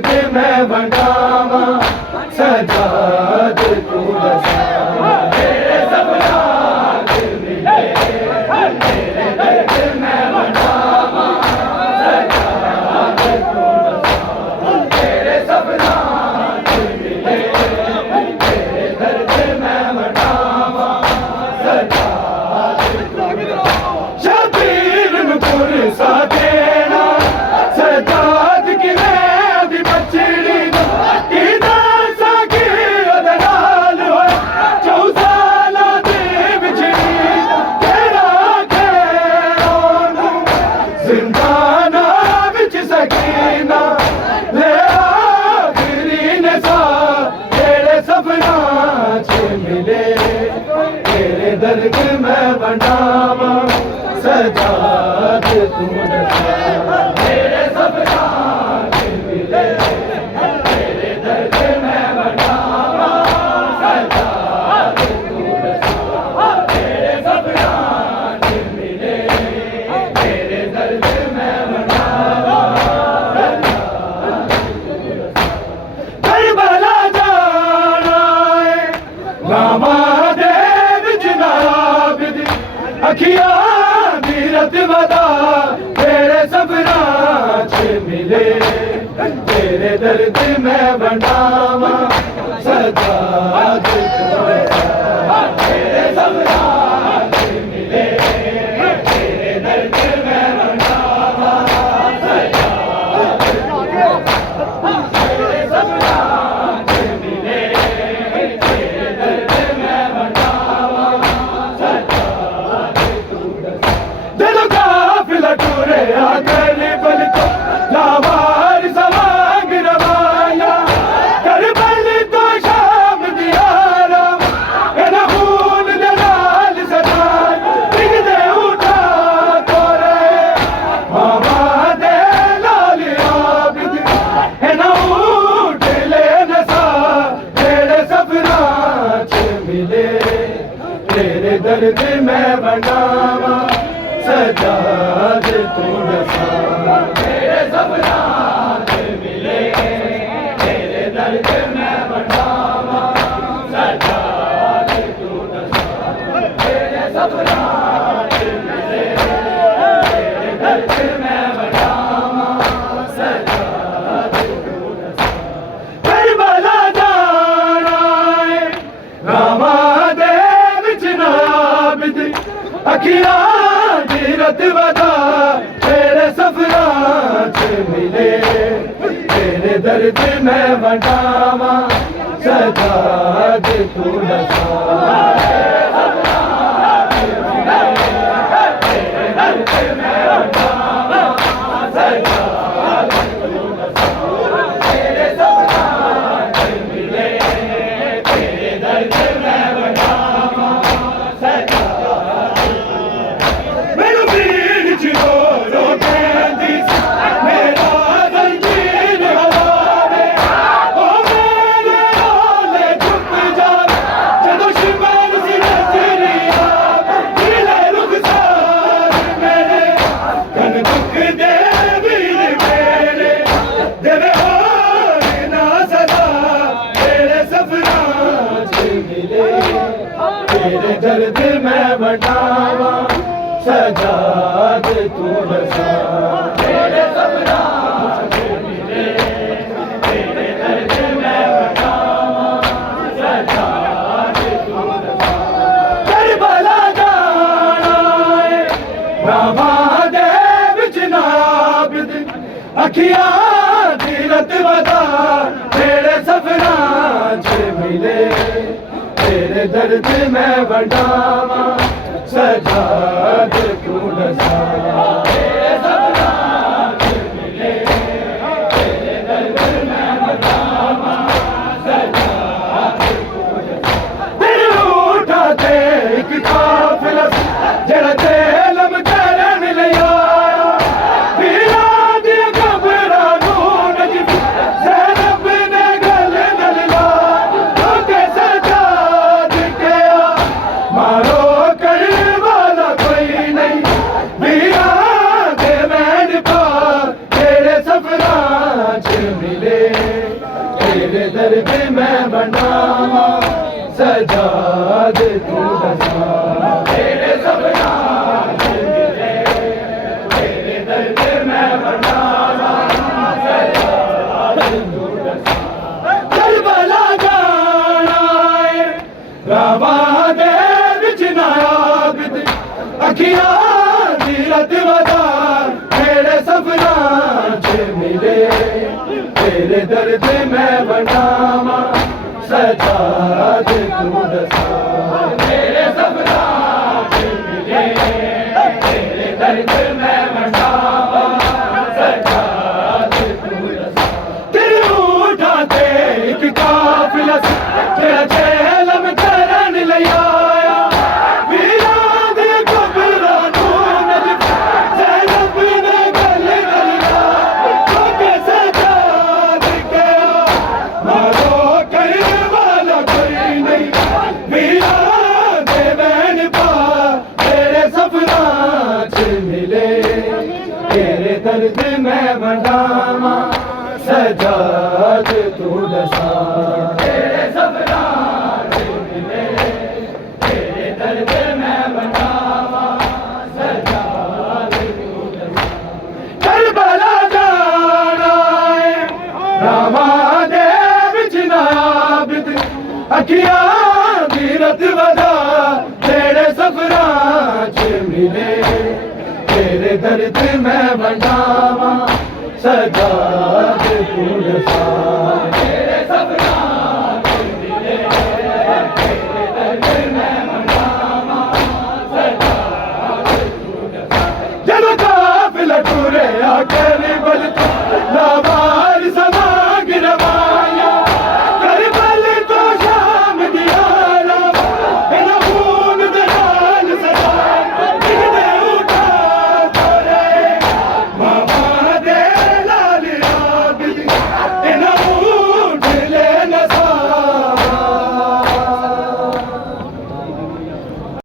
दर्द मैं वंडावा सजाद तू दसा तेरे सब राज मिले तेरे दर्द मैं वंडावा सजाद तू दसा तेरे सब राज मिले तेरे दर्द मैं वंडावा सजाद तू दसा शबीर नूपुर सा देना सजाद की मैं बचड़ी किदा सा की अदनाल हो चौसाला दे बिछड़ी तेरा खेरों जिंदाना बिच सकीना ले आखिरी नसा तेरे सपना च मिले तेरे दर्द मैं वंडावा सजाद तू दसा तेरे सपना च मिले तेरे दर्द मैं वंडावा सजाद तू दसा तेरे सपना च मिले तेरे दर्द मैं वंडावा करबला जाना है रामा देव जनाब अखियां दीरत वदा तेरे सपना च मिले तेरे दर्द मैं वंडावा सजाद तू दसा तेरे सपना च मिले तेरे दर्द मैं वंडावा सजाद तू दसा तेरे सपना च मिले तेरे दर्द मैं वंडावा सजाद तू दसा दिल काफिला टूरे आकर बल तो लावार सवांग रवाया कर बल तो शाम दियारा एना खून दे लाल सदाई दिख दे उठा तोरे मामा दे लाल आबिद एना उठ ले नसा तेरे सपना च मिले तेरे दर्द मैं वंडावा सजाद तू दसा तेरे सपना च मिले तेरे दर्द मैं वंडावा सजाद तू दसा तेरे सपना च मिले तेरे दर्द मैं वंडावा सजाद तू दसा करबला जाना है रामा देव जनाब अखियां दीरत वदा तेरे सपना च मिले तेरे दर्द मैं वंडावा सजाद तू दसा तेरे सपना च मिले तेरे दर्द मैं वंडावा सजाद तू दसा तेरे सपना च मिले तेरे दर्द मैं वंडावा सजाद मैनू भीड़ च रो कहंदी मेरा जंजीर हवावे ओ मेरे हाले चुप जावे जदों शिमर सी नजरी आवे दिले रुखसार मेरे कन दुख दे वीर मेरे देवे होर ना सदा तेरे सपना च मिले तेरे दर्द मैं वंडावा सजाद तू दसा तेरे सपना च मिले तेरे दर्द मैं वंडावा सजाद तू दसा करबला जाना है रामा देव जनाब अखियां दीरत वदा तेरे सपना च मिले तेरे दर्द मैं वंडावा सजाद तू दसा तेरे सपना च मिले तेरे दर्द मैं वंडावा सजाद तू दसा दिल उठा ते एक काफिला जेड़ा तेलम करन लिया पीरा दी कबरा नू नजफ ज़ैनब ने गल न ला तो के सजाद के मारो तेरे दर्द मैं बनावा सजाद तू दसा तेरे सपना तेरे दर्द मैं बनावा सजाद तू दसा करबला जाना है रामा दे विच नायाबिद अखियां दी रत वदा मेरे सपना च मिले तेरे दर्द मैं बनावा सजाद तू दसा मेरे सपना च मिले तेरे दर्द मैं बनावा सजाद तू दसा तेरे उठा ते एक काफिला तेरा चेलम करन लई आया वीरां दी कबरां नूं नजफ ज़ैनब ने गल गलिया के सजाद के मारो करने वाला कोई नहीं वीरां दे बैन पा तेरे सपना च मिले तेरे दर्द मैं बनावा सजाद तू दसा तेरे सपना च मिले तेरे दर्द मैं बनावा सजाद तू दसा करबला जाना है रामा दे विच नायाबिद अखियां दी रत वदा तेरे सपना च मिले तेरे दर्द मैं बनावा सजाद तू दसा तेरे सपना च मिले तेरे दर्द मैं बनावा सजाद तू दसा जब काफिला टुरे आके